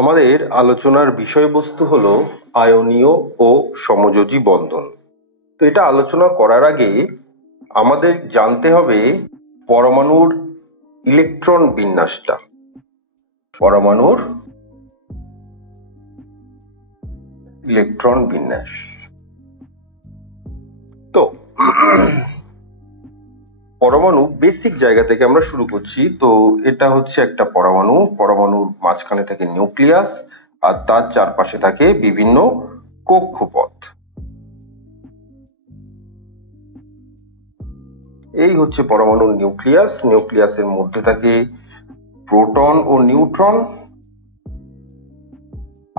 আমাদের আলোচনার বিষয়বস্তু হলো আয়নীয় ও সমযোজী বন্ধন। তো এটা আলোচনা করার আগে আমাদের জানতে হবে পরমাণুর ইলেকট্রন বিন্যাসটা। পরমাণুর ইলেকট্রন বিন্যাস। তো পরমাণু বেসিক জায়গা থেকে আমরা শুরু করছি। তো এটা হচ্ছে একটা পরমাণু। পরমাণুর মাঝখানে থাকে নিউক্লিয়াস আর তার চারপাশে থাকে বিভিন্ন কক্ষপথ। এই হচ্ছে পরমাণুর নিউক্লিয়াস। নিউক্লিয়াসের মধ্যে থাকে প্রোটন ও নিউট্রন,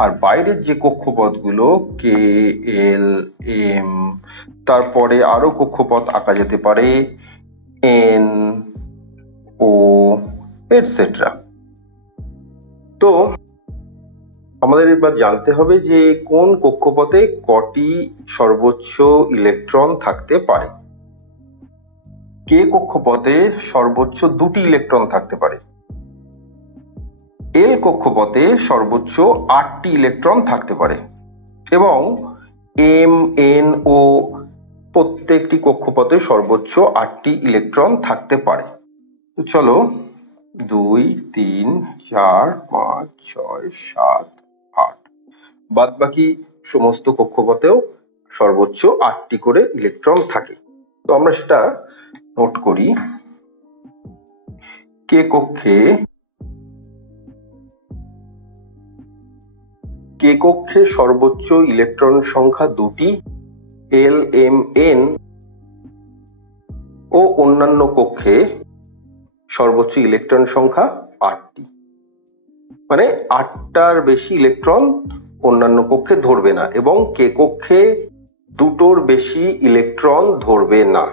আর বাইরের যে কক্ষপথগুলো কে, এল, এম, তারপরে আরো কক্ষপথ আঁকা যেতে পারে এন, ও, এটসেট্রা। তো আমাদের এবার জানতে হবে যে কোন কক্ষপথে কটি সর্বোচ্চ ইলেকট্রন থাকতে পারে। কে কক্ষপথে সর্বোচ্চ দুটি ইলেকট্রন থাকতে পারে। এল কক্ষপথে সর্বোচ্চ 8টি ইলেকট্রন থাকতে পারে এবং এম, এন ও প্রত্যেকটি কক্ষপথে সর্বোচ্চ 8টি ইলেকট্রন থাকতে পারে। তো চলো 2, 3, 4, 5, 6, 7, 8 বাদ বাকি সমস্ত কক্ষপথেও সর্বোচ্চ 8টি করে ইলেকট্রন থাকে। তো আমরা সেটা নোট করি। কে কক্ষে সর্বোচ্চ ইলেকট্রন সংখ্যা 2টি, এল, এম, এন ও অন্যান্য কক্ষে সর্বোচ্চ ইলেকট্রন সংখ্যা 8টি। মানে 8টার বেশি ইলেকট্রন অন্যান্য কক্ষে ধরবে না এবং কে কক্ষে 2টোর বেশি ইলেকট্রন ধরবে না।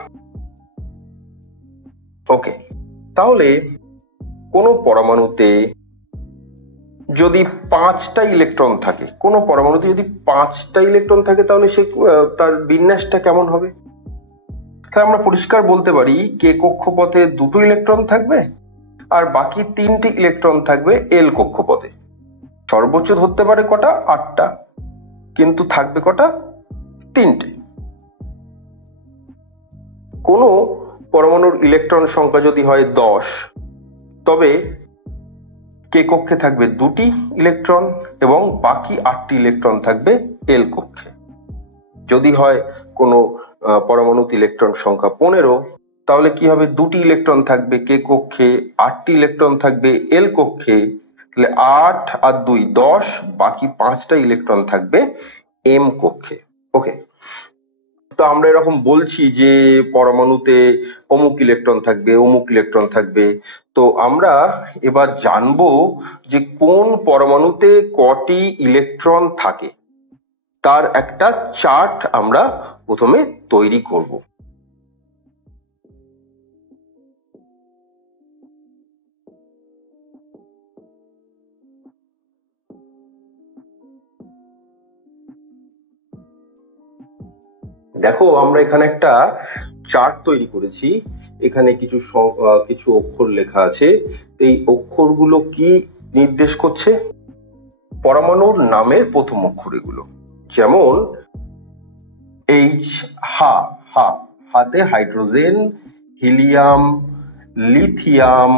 ওকে, তাহলে কোনো পরমাণুতে যদি 5টা ইলেকট্রন থাকে, কোনো পরমাণুতে যদি 5টা ইলেকট্রন থাকে, তাহলে সে তার বিন্যাসটা কেমন হবে? তাহলে আমরা পরিষ্কার বলতে পারি কে কক্ষপথে 2টো ইলেকট্রন থাকবে আর বাকি 3টি ইলেকট্রন থাকবে এল কক্ষপথে। সর্বোচ্চ ধরতে পারে কটা? 8টা, কিন্তু থাকবে কটা? 3টে। কোনো পরমাণুর ইলেকট্রন সংখ্যা যদি হয় 10, তবে কে কক্ষে থাকবে 2টি ইলেকট্রন এবং বাকি 8টি ইলেকট্রন থাকবে এল কক্ষে। যদি হয় কোনো পরমাণুতে ইলেকট্রন সংখ্যা 15, তাহলে কি হবে? 2টি ইলেকট্রন থাকবে কে কক্ষে, 8টি ইলেকট্রন থাকবে এল কক্ষে। তাহলে 8 আর 2 10, বাকি 5টা ইলেকট্রন থাকবে এম কক্ষে। ওকে, তো আমরা এরকম বলছি যে পরমাণুতে অমুক ইলেকট্রন থাকবে, অমুক ইলেকট্রন থাকবে। তো আমরা এবার জানবো যে কোন পরমাণুতে কটি ইলেকট্রন থাকে, তার একটা চার্ট আমরা প্রথমে তৈরি করব। দেখো, আমরা এখানে একটা চার্ট তৈরি করেছি। এখানে কিছু অক্ষর লেখা আছে। এই অক্ষরগুলো কি নির্দেশ করছে? পরমাণুর নামের প্রথম অক্ষর এগুলো। যেমন এইচ, হাতে hydrogen, helium, lithium,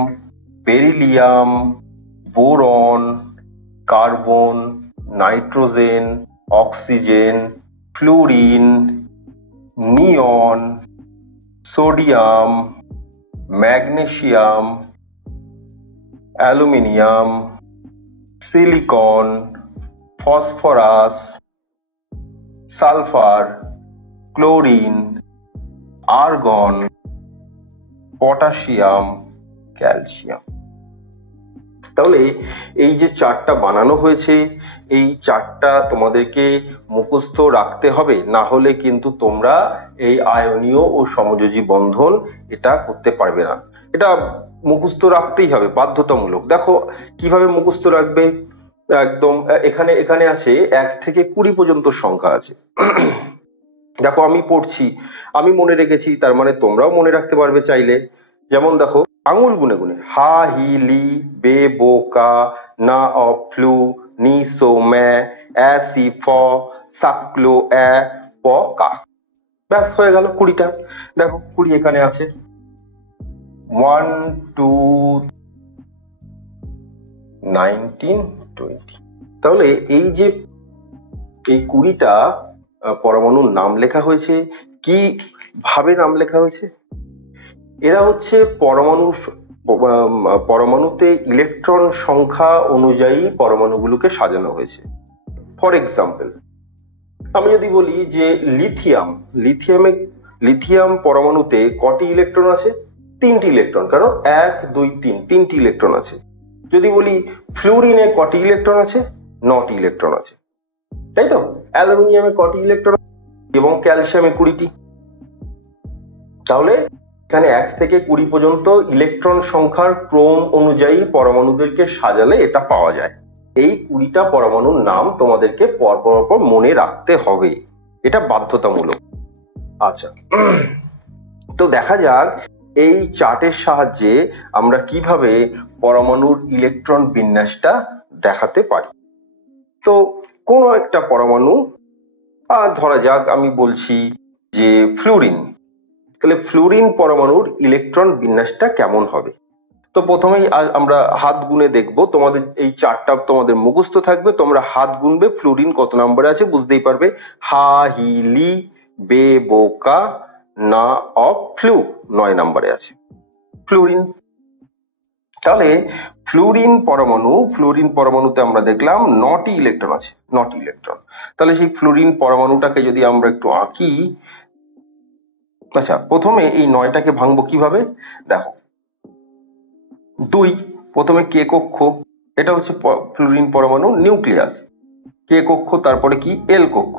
beryllium, boron, carbon, nitrogen, oxygen, fluorine, neon, sodium, magnesium, aluminium, silicon, phosphorus, sulphur, chlorine, argon, potassium, calcium. তাহলে এই যে চার্টটা বানানো হয়েছে, এই চার্টটা তোমাদেরকে মুখস্থ রাখতে হবে, না হলে কিন্তু তোমরা এই আয়নীয় ও সমযোজী বন্ধন এটা করতে পারবে না। এটা মুখস্থ রাখতেই হবে, বাধ্যতামূলক। দেখো কিভাবে মুখস্থ রাখবে। একদম এখানে আছে 1 থেকে 20 পর্যন্ত সংখ্যা আছে। দেখো আমি পড়ছি, আমি মনে রেখেছি, তার মানে তোমরাও মনে রাখতে পারবে চাইলে। যেমন দেখো, আঙুল গুনে গুনে: হা, হি, লি, বে, বো, কা, না, অ, ফ্লু, নি সো মে, অ্যা সি ফ, সাক ক্লো অ্যা, প কা। ব্যাস হয়ে গেল 20টা। দেখো 20 এখানে আছে, 1 2 19 20। তাহলে এই যে এই 20টা পরমাণুর নাম লেখা হয়েছে, কি ভাবে নাম লেখা হয়েছে? এরা হচ্ছে পরমাণুতে ইলেকট্রন সংখ্যা অনুযায়ী পরমাণুগুলোকে সাজানো হয়েছে। ফর এক্সাম্পল, আমি যদি বলি যে লিথিয়াম পরমাণুতে কটি ইলেকট্রন আছে? 3টি ইলেকট্রন। কারণ 1 2 3 3টি ইলেকট্রন আছে। যদি বলি ফ্লুরিনে কটি ইলেকট্রন আছে? 9টি ইলেকট্রন আছে, তাই তো? অ্যালুমিনিয়ামে কটি ইলেকট্রন এবং ক্যালসিয়ামে 20টি। তাহলে এখানে 1 থেকে 20 পর্যন্ত ইলেকট্রন সংখ্যার ক্রম অনুযায়ী পরমাণুদেরকে সাজালে এটা পাওয়া যায়। এই 20টা পরমাণুর নাম তোমাদেরকে পরপর মনে রাখতে হবে, এটা বাধ্যতামূলক। আচ্ছা, তো দেখা যাক এই চার্টের সাহায্যে আমরা কিভাবে পরমাণুর ইলেকট্রন বিন্যাসটা দেখাতে পারি। তো কোনো একটা পরমাণু, ধরা যাক আমি বলছি যে ফ্লুরিন, তাহলে ফ্লুরিন পরমাণুর ইলেকট্রন বিন্যাসটা কেমন হবে? তো প্রথমেই আমরা হাত গুনে দেখব। তোমাদের এই চারটা তোমাদের মুখস্থ থাকবে, তোমরা হাত গুনবে, ফ্লুরিন কত নম্বরে আছে বুঝতেই পারবে। হা হি লি বে বো কা না অ ফ্লু 9 নম্বরে আছে ফ্লুরিন। তাহলে ফ্লুরিন পরমাণুতে আমরা দেখলাম 9টি ইলেকট্রন আছে, 9টি ইলেকট্রন। তাহলে সেই ফ্লুরিন পরমাণুটাকে যদি আমরা একটু আঁকি, আচ্ছা প্রথমে এই 9টাকে ভাঙবো কিভাবে? দেখো, 2 প্রথমে কে কক্ষ, এটা হচ্ছে ফ্লুরিন পরমাণু নিউক্লিয়াস। কে কক্ষ, তারপরে কি এল কক্ষ,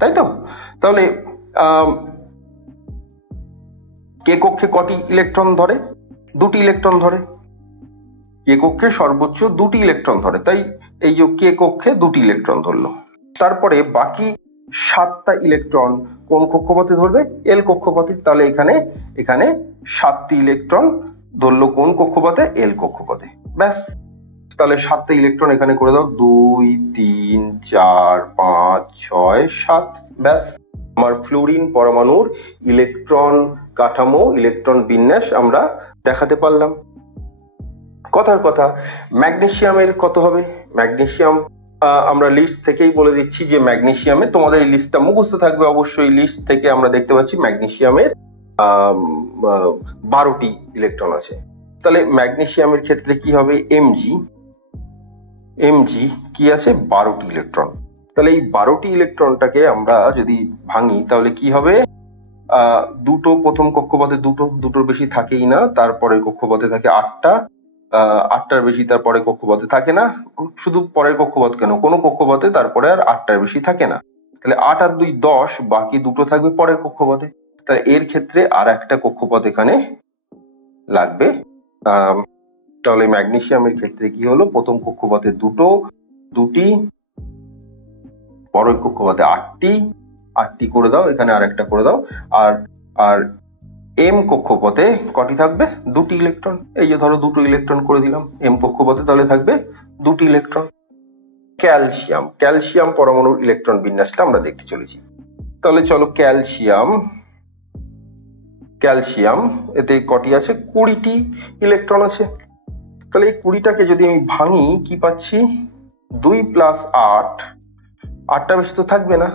তাই তো? তাহলে কে কক্ষে কটি ইলেকট্রন ধরে? 2টি ইলেকট্রন ধরে। কে কক্ষে সর্বোচ্চ 2টি ইলেকট্রন ধরে, তাই এই যে কে কক্ষে 2টি ইলেকট্রন ধরলো। তারপরে বাকি 7টা ইলেকট্রন কোন কক্ষপথে ধরবে? এল কক্ষপথে। তাহলে এখানে 7টি ইলেকট্রন ধরলো কোন কক্ষপথে? এল কক্ষপথে। ব্যাস, তাহলে 7টা ইলেকট্রন এখানে করে দাও, 2 3 4 5 6 7। ব্যাস, আমার ফ্লুরিন পরমাণুর ইলেকট্রন কাঠামো, ইলেকট্রন বিন্যাস আমরা দেখাতে পারলাম। কথার কথা, ম্যাগনেসিয়ামের কত হবে? ম্যাগনেসিয়াম আমরা লিস্ট থেকেই বলে দিচ্ছি যে ম্যাগনেসিয়ামে, তোমাদের এই লিস্টটা মুখস্থ থাকবে অবশ্যই। লিস্ট থেকে আমরা দেখতে পাচ্ছি ম্যাগনেসিয়ামের 12টি ইলেকট্রন আছে। তাহলে ম্যাগনেসিয়ামের ক্ষেত্রে কি হবে? এমজি কি আছে? 12টি ইলেকট্রন। তাহলে এই 12টি ইলেকট্রনটাকে আমরা যদি ভাঙি তাহলে কি হবে? দুটো প্রথম কক্ষপথে, দুটোর বেশি থাকেই না। তারপরের কক্ষপথে থাকে 8টা, 8টার বেশি তারপরে কক্ষপথে থাকে না। শুধু পরের কক্ষপথ কেন, কোনো কক্ষপথে তারপরে আর 8টার বেশি থাকে না। তাহলে 8 আর 2 10, বাকি দুটো থাকবে পরের কক্ষপথে। তাহলে এর ক্ষেত্রে আর একটা কক্ষপথ এখানে লাগবে। তাহলে ম্যাগনেসিয়ামের ক্ষেত্রে কি হলো? প্রথম কক্ষপথে 2টি, পরের কক্ষপথে 8টি করে দাও, এখানে আর একটা করে দাও। আর এম কক্ষপথে কটি থাকবে? 2টি ইলেকট্রন। এই যে ধরো 2টো ইলেকট্রন করে দিলাম এম কক্ষপথে, তাহলে থাকবে 2টি ইলেকট্রন। ক্যালসিয়াম পরমাণুর ইলেকট্রন বিন্যাসটা আমরা দেখতে চলেছি। তাহলে চলো, ক্যালসিয়াম এতে কটি আছে? 20টি ইলেকট্রন আছে। তাহলে এই 20টাকে যদি আমি ভাঙি কি পাচ্ছি? 2 + 8, 8টার বেশি তো থাকবে না,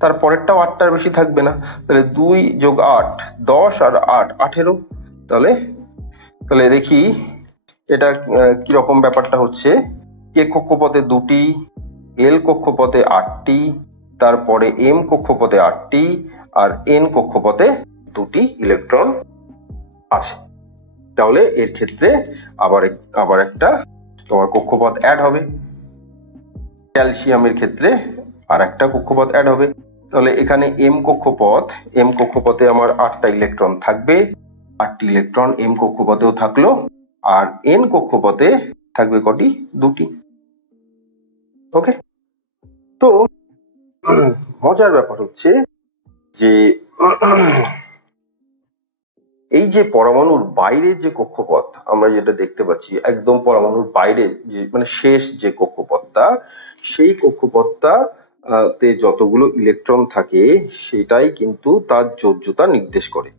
তারপরেরটাও 8টার বেশি থাকবে না। তাহলে 2 + 8 10 আর 8 18। তাহলে দেখি এটা কিরকম ব্যাপারটা হচ্ছে। কে কক্ষপথে 2টি, এল কক্ষপথে 8টি, তারপরে এম কক্ষপথে 8টি, আর এন কক্ষপথে 2টি ইলেকট্রন আছে। তাহলে এর ক্ষেত্রে আবার একটা তোমার কক্ষপথ অ্যাড হবে। ক্যালসিয়ামের ক্ষেত্রে আর একটা কক্ষপথ অ্যাড হবে। তাহলে এখানে এম কক্ষপথে আমার 8টা ইলেকট্রন থাকবে। 8টি ইলেকট্রন এম কক্ষপথেও থাকলো, আর এন কক্ষপথে থাকবে কটি? 2টি। ওকে, তো মজার ব্যাপার হচ্ছে যে এই যে পরমাণুর বাইরের যে কক্ষপথ আমরা যেটা দেখতে পাচ্ছি, একদম পরমাণুর বাইরে যে মানে শেষ যে কক্ষপথটা, সেই কক্ষপথটা তে যতগুলো ইলেকট্রন থাকে সেটাই কিন্তু তার যোজ্যতা নির্দেশ করে।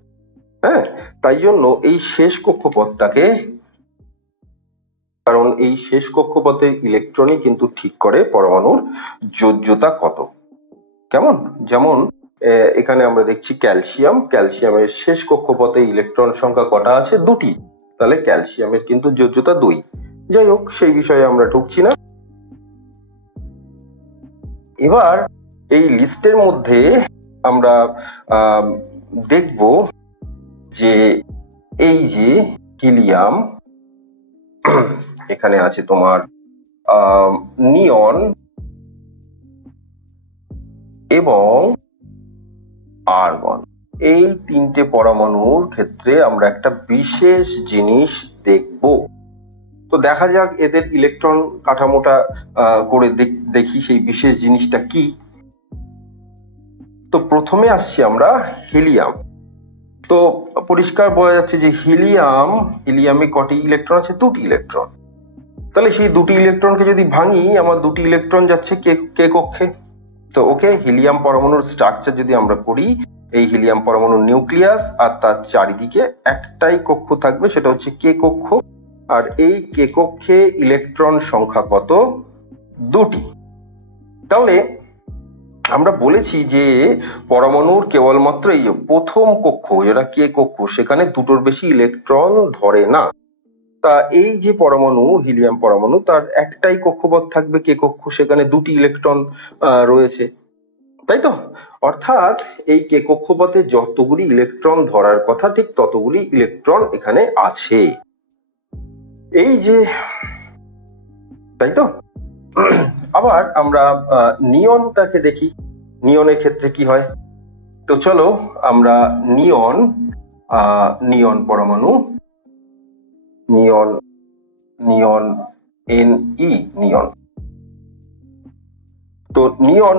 হ্যাঁ, তাই জন্য এই শেষ কক্ষপথটাকে, কারণ এই শেষ কক্ষপথে ইলেকট্রনই কিন্তু ঠিক করে পরমাণুর যোজ্যতা কত। কেমন? যেমন এখানে আমরা দেখছি ক্যালসিয়ামের শেষ কক্ষপথে ইলেকট্রন সংখ্যা কটা আছে? দুটি। তাহলে ক্যালসিয়ামের কিন্তু যোজ্যতা 2। যাই হোক, সেই বিষয়ে আমরা ঢুকছি না। এবার এই লিস্টের মধ্যে আমরা দেখব যে এই যে হিলিয়াম, এখানে আছে তোমার নিয়ন এবং আর্গন, এই তিনটে পরমাণুর ক্ষেত্রে আমরা একটা বিশেষ জিনিস দেখব। তো দেখা যাক এদের ইলেকট্রন কাঠামোটা করে দেখি সেই বিশেষ জিনিসটা কি। তো প্রথমে আসছি আমরা হিলিয়াম। তো পরিষ্কার বোঝা যাচ্ছে যে হিলিয়ামে কটি ইলেকট্রন আছে? 2টি ইলেকট্রন। তাহলে সেই 2টি ইলেকট্রনকে যদি ভাঙি, আমার 2টি ইলেকট্রন যাচ্ছে কে কক্ষে। তো ওকে, হিলিয়াম পরমাণুর স্ট্রাকচার যদি আমরা করি, এই হিলিয়াম পরমাণুর নিউক্লিয়াস আর তার চারিদিকে একটাই কক্ষ থাকবে, সেটা হচ্ছে কে কক্ষ। আর এই কে কক্ষে ইলেকট্রন সংখ্যা কত? 2টি। তাহলে আমরা বলেছি যে পরমাণুর কেবলমাত্র এই প্রথম কক্ষ, যেটা কে কক্ষ, সেখানে 2টোর বেশি ইলেকট্রন ধরে না। তা এই যে পরমাণু, হিলিয়াম পরমাণু, তার একটাই কক্ষপথ থাকবে কে কক্ষ, সেখানে 2টি ইলেকট্রন রয়েছে, তাই তো? অর্থাৎ এই কে কক্ষপথে যতগুলি ইলেকট্রন ধরার কথা, ঠিক ততগুলি ইলেকট্রন এখানে আছে, এই যে, তাই তো? আবার আমরা নিয়নটাকে দেখি, নিয়নের ক্ষেত্রে কি হয়। তো চলো আমরা নিয়ন পরমাণু, নিয়ন নিয়ন। তো নিয়ন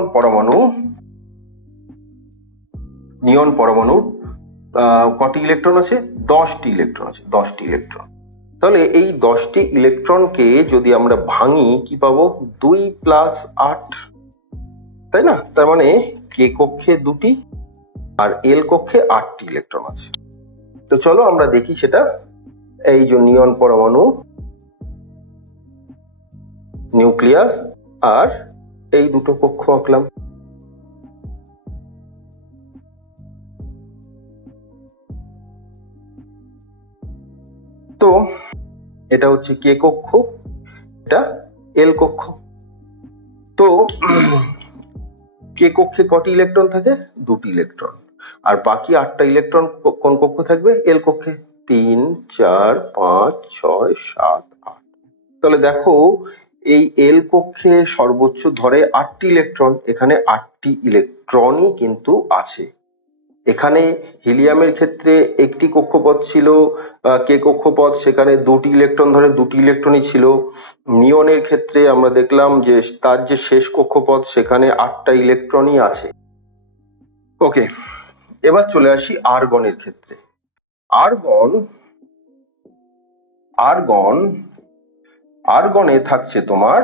পরমাণু কটি ইলেকট্রন আছে? 10টি ইলেকট্রন আছে, 10টি ইলেকট্রন। তাহলে এই 10টি ইলেকট্রনকে যদি আমরা ভাঙি, কি পাবো? 2 + 8, তাই না? তার মানে কে কক্ষে 2টি আর এল কক্ষে 8টি ইলেকট্রন আছে। তো চলো আমরা দেখি সেটা। এই যে নিয়ন পরমাণু, নিউক্লিয়াস আর এই দুটো কক্ষ আঁকলাম। তো এটা হচ্ছে কে কক্ষ, এটা এল কক্ষ। তো কে কক্ষে কটি ইলেকট্রন থাকে? 2টি ইলেকট্রন। আর বাকি 8টা ইলেকট্রন কোন কক্ষ থাকবে? এল কক্ষে। 3, 4, 5, 6, 7, 8। তাহলে দেখো এই এল কক্ষে সর্বোচ্চ ধরে 8টি ইলেকট্রন, এখানে 8টি ইলেকট্রনই কিন্তু আছে। এখানে হিলিয়ামের ক্ষেত্রে একটি কক্ষপথ ছিল কে কক্ষপথ, সেখানে 2টি ইলেকট্রন ধরে 2টি ইলেকট্রনই ছিল। নিয়নের ক্ষেত্রে আমরা দেখলাম যে তার যে শেষ কক্ষপথ, সেখানে 8টা ইলেকট্রনই আছে। ওকে, এবার চলে আসি আর্গনের ক্ষেত্রে। আর্গনে থাকছে তোমার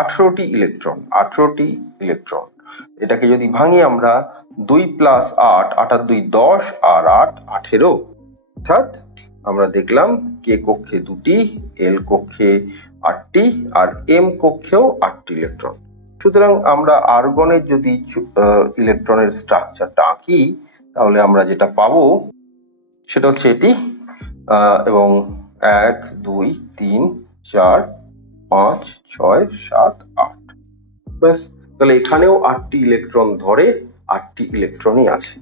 18টি ইলেকট্রন। এটাকে যদি ভাঙি আমরা, 2 + 8, 8 আর 2 10 আর 8 18। অর্থাৎ আমরা দেখলাম কে কক্ষে 2টি, এল কক্ষে 8টি আর এম কক্ষেও 8টি ইলেকট্রন। সুতরাং আমরা আর্গনের যদি ইলেকট্রনের স্ট্রাকচারটা আঁকি, তাহলে আমরা যেটা পাবো সেটা হচ্ছে এটি। এবং 1, 2, 3, 4, 5, 6, 7, 8। ব্যাস, তাহলে এখানেও 8টি ইলেকট্রন ধরে, 8টি ইলেকট্রনই আছে।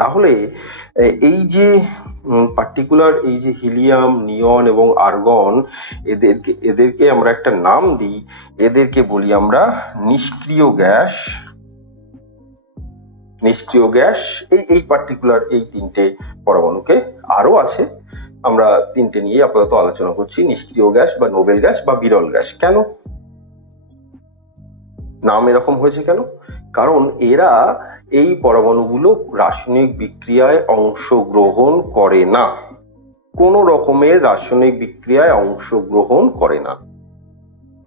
তাহলে এই যে পার্টিকুলার এই যে হিলিয়াম, নিয়ন এবং আর্গন, এদেরকে আমরা একটা নাম দিই, এদেরকে বলি আমরা নিষ্ক্রিয় গ্যাস। এই পার্টিকুলার এই 3টে পরমাণুকে, আরো আছে, আমরা 3টে নিয়ে আপাতত আলোচনা করছি। নিষ্ক্রিয় গ্যাস বা নোবেল গ্যাস বা বিরল গ্যাস। কেন নাম এরকম হয়েছে? কেন? কারণ এরা এই পরমাণুগুলো রাসায়নিক বিক্রিয়ায় অংশগ্রহণ করে না, কোনো রকমের রাসায়নিক বিক্রিয়ায় অংশগ্রহণ করে না।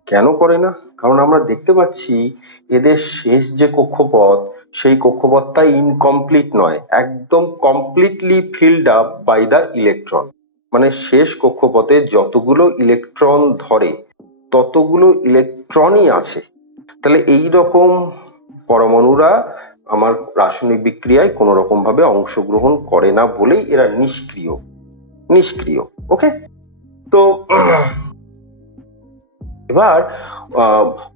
কেন করে না? কারণ আমরা দেখতে পাচ্ছি এদের শেষ যে কক্ষপথ, সেই কক্ষপথটা ইনকমপ্লিট নয়, একদম completely filled up by the electron. মানে শেষ কক্ষপথে যতগুলো ইলেকট্রন ধরে ততগুলো ইলেকট্রনই আছে। তাহলে এই রকম পরমাণুরা আমার রাসায়নিক বিক্রিয়ায় কোনো রকম ভাবে অংশগ্রহণ করে না বলেই এরা নিষ্ক্রিয়। ওকে, তো এবার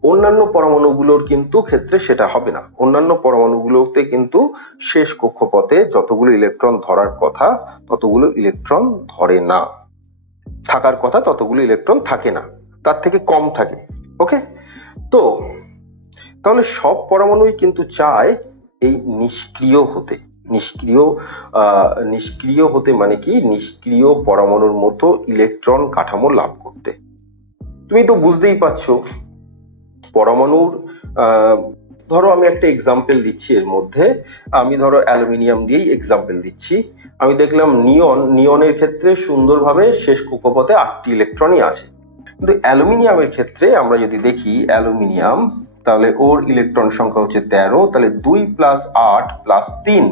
অন্যান্য পরমাণুগুলোর কিন্তু ক্ষেত্রে সেটা হবে না। অন্যান্য পরমাণুগুলোতে কিন্তু শেষ কক্ষপথে যতগুলো ইলেকট্রন ধরার কথা ততগুলো ইলেকট্রন ধরে না, থাকার কথা ততগুলো ইলেকট্রন থাকে না, তার থেকে কম থাকে। ওকে, তো তাহলে সব পরমাণুই কিন্তু চায় এই নিষ্ক্রিয় হতে মানে কি, নিষ্ক্রিয় পরমাণুর মতো ইলেকট্রন কাঠামো লাভ করতে। তুমি তো বুঝতেই পারছো পরমাণুর ধরো আমি একটা এক্সাম্পল দিচ্ছি, এর মধ্যে আমি ধরো অ্যালুমিনিয়াম দিয়েই এক্সাম্পল দিচ্ছি। আমি দেখলাম নিয়নের ক্ষেত্রে সুন্দরভাবে শেষ কক্ষপথে 8টি ইলেকট্রনই আছে, কিন্তু অ্যালুমিনিয়ামের ক্ষেত্রে আমরা যদি দেখি অ্যালুমিনিয়াম, তাহলে ওর ইলেকট্রন সংখ্যা হচ্ছে 13, তাহলে 2 + 8 + 3,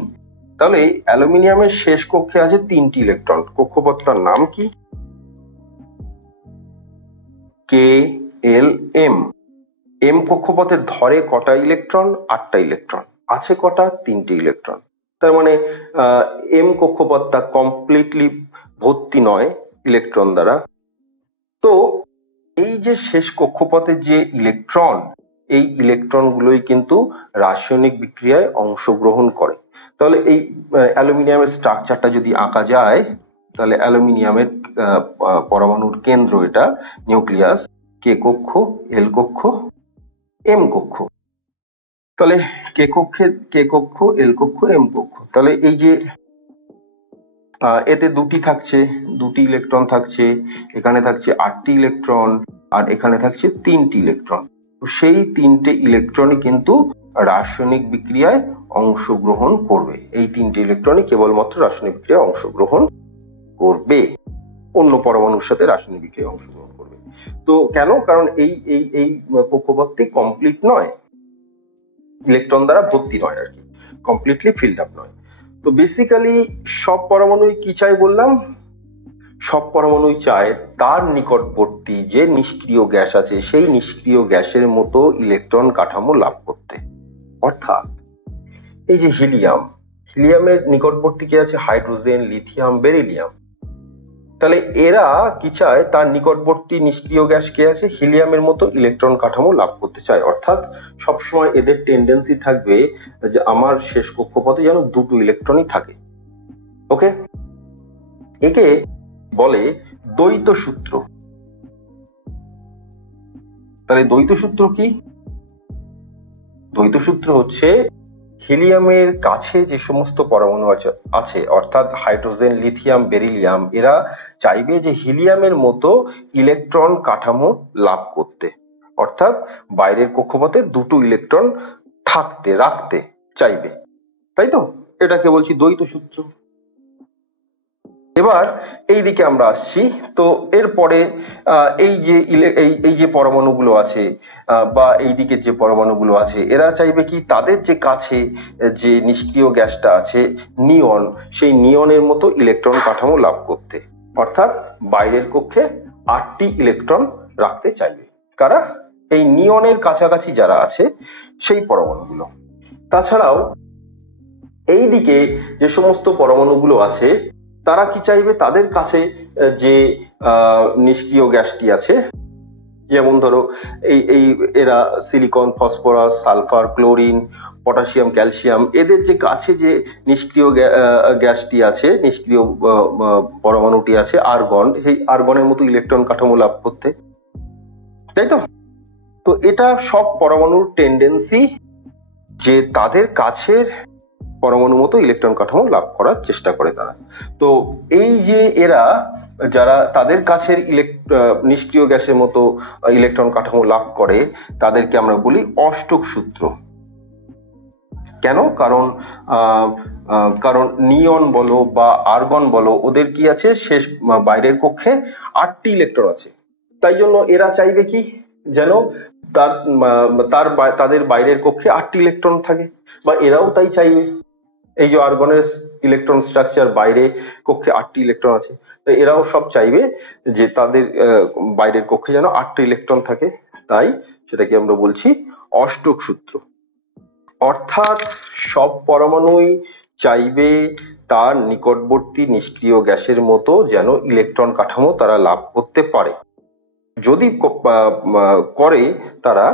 তাহলে অ্যালুমিনিয়ামের শেষ কক্ষে আছে 3টি ইলেকট্রন। কক্ষপথটার নাম কি? KLM। এম কক্ষপথে ধরে কটা ইলেকট্রন? 8টা ইলেকট্রন। আছে কটা? 3টে ইলেকট্রন। তার মানে এম কক্ষপথটা কমপ্লিটলি ভর্তি নয় ইলেকট্রন দ্বারা। তো এই যে শেষ কক্ষপথে যে ইলেকট্রন, এই ইলেকট্রনগুলোই কিন্তু রাসায়নিক বিক্রিয়ায় অংশগ্রহণ করে। তাহলে এই অ্যালুমিনিয়ামের স্ট্রাকচারটা যদি আঁকা যায়, তাহলে অ্যালুমিনিয়ামের পরমাণুর কেন্দ্র এটা নিউক্লিয়াস, কে কক্ষ, এল কক্ষ, এম কক্ষ। তাহলে কে কক্ষ, এল কক্ষ, এম কক্ষ। তাহলে এই যে এতে দুটি ইলেকট্রন থাকছে, এখানে থাকছে 8টি ইলেকট্রন, আর এখানে থাকছে 3টি ইলেকট্রন। সেই 3টে ইলেকট্রনই কিন্তু রাসায়নিক বিক্রিয়ায় অংশগ্রহণ করবে। এই 3টে ইলেকট্রনই কেবলমাত্র রাসায়নিক বিক্রিয়ায় অংশগ্রহণ করবে, অন্য পরমাণুর সাথে রাসায়নিক বিক্রিয়ায় অংশগ্রহণ করবে। তো কেন? কারণ এই কক্ষপথটি কমপ্লিট নয়, ইলেকট্রন দ্বারা ভর্তি নয় আর কি, কমপ্লিটলি ফিল্ড আপ নয়। তো বেসিক্যালি সব পরমাণুই কি চাই বললাম? সব পরমাণুই চায় তার নিকটবর্তী যে নিষ্ক্রিয় গ্যাস আছে সেই নিষ্ক্রিয় গ্যাসের মতো ইলেকট্রন কাঠামো লাভ করতে। অর্থাৎ এই যে হিলিয়ামের নিকটবর্তী কি আছে? Hydrogen, lithium, beryllium. তাহলে এরা কি চায়? তার নিকটবর্তী নিষ্ক্রিয় গ্যাস কে আছে? হিলিয়ামের মতো ইলেকট্রন কাঠামো লাভ করতে চায়। অর্থাৎ সবসময় এদের টেন্ডেন্সি থাকবে যে আমার শেষ কক্ষপথে যেন 2টো ইলেকট্রনই থাকে। ওকে, একে বলে দ্বৈত সূত্র। তাহলে দ্বৈত সূত্র কি? দ্বৈত সূত্র হচ্ছে হিলিয়ামের কাছে যে সমস্ত পরমাণু আছে অর্থাৎ হাইড্রোজেন, লিথিয়াম, বেরিলিয়াম, এরা চাইবে যে হিলিয়ামের মতো ইলেকট্রন কাঠামো লাভ করতে। অর্থাৎ বাইরের কক্ষপথে 2টো ইলেকট্রন রাখতে চাইবে, তাই তো? এটাকে বলছি দ্বৈত সূত্র। এবার এই দিকে আমরা আসছি। তো এরপরে এই যে পরমাণুগুলো আছে বা এই দিকে যে পরমাণুগুলো আছে, এরা চাইবে কি? তাদের যে কাছে যে নিষ্ক্রিয় গ্যাসটা আছে নিয়ন, সেই নিয়নের মতো ইলেকট্রন কাঠামো লাভ করতে। অর্থাৎ বাইরের কক্ষে 8টি ইলেকট্রন রাখতে চাইবে। কারা? এই নিয়নের কাছাকাছি যারা আছে সেই পরমাণুগুলো। তাছাড়াও এই দিকে যে সমস্ত পরমাণুগুলো আছে তারা কি চাইবে? তাদের কাছে যে নিষ্ক্রিয় গ্যাসটি আছে, যেমন ধরো এরা silicon, phosphorus, sulphur, chlorine, potassium, calcium, এদের যে কাছে যে নিষ্ক্রিয় গ্যাসটি আছে, নিষ্ক্রিয় পরমাণুটি আছে আর্গন, এই আর্গনের মতো ইলেকট্রন কাঠামো লাভ করতে, তাই তো? তো এটা সব পরমাণুর টেন্ডেন্সি যে তাদের কাছের পরমাণু মতো ইলেকট্রন কাঠামো লাভ করার চেষ্টা করে তারা। তো এই যে এরা যারা তাদের কাছের নিষ্ক্রিয় গ্যাসের মতো ইলেকট্রন কাঠামো লাভ করে তাদেরকে আমরা বলি অষ্টক সূত্র। কেন? কারণ কারণ নিয়ন বলো বা আর্গন বলো, ওদের কি আছে, শেষ বাইরের কক্ষে 8টি ইলেকট্রন আছে। তাই জন্য এরা চাইবে কি, যেন তার তাদের বাইরের কক্ষে 8টি ইলেকট্রন থাকে, বা এরাও তাই চাইবে। এই যে আর্গনের ইলেকট্রন স্ট্রাকচার, বাইরে কক্ষে 8টি ইলেকট্রন আছে, তো এরাও সব চাইবে যে তাদের বাইরের কক্ষে যেন 8টি ইলেকট্রন থাকে। তাই সেটাকে আমরা বলছি অষ্টক সূত্র। অর্থাৎ সব পরমাণুই চাইবে তার নিকটবর্তী নিষ্ক্রিয় গ্যাসের মতো যেন ইলেকট্রন কাঠামো তারা লাভ করতে পারে। যদি করে তারা,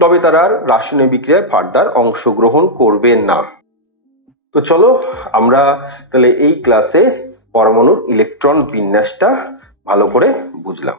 তবে তারা আর রাসায়নিক বিক্রিয়ায় ফার্দার অংশগ্রহণ করবে না। তো চলো আমরা তাহলে এই ক্লাসে পরমাণুর ইলেকট্রন বিন্যাসটা ভালো করে বুঝলাম।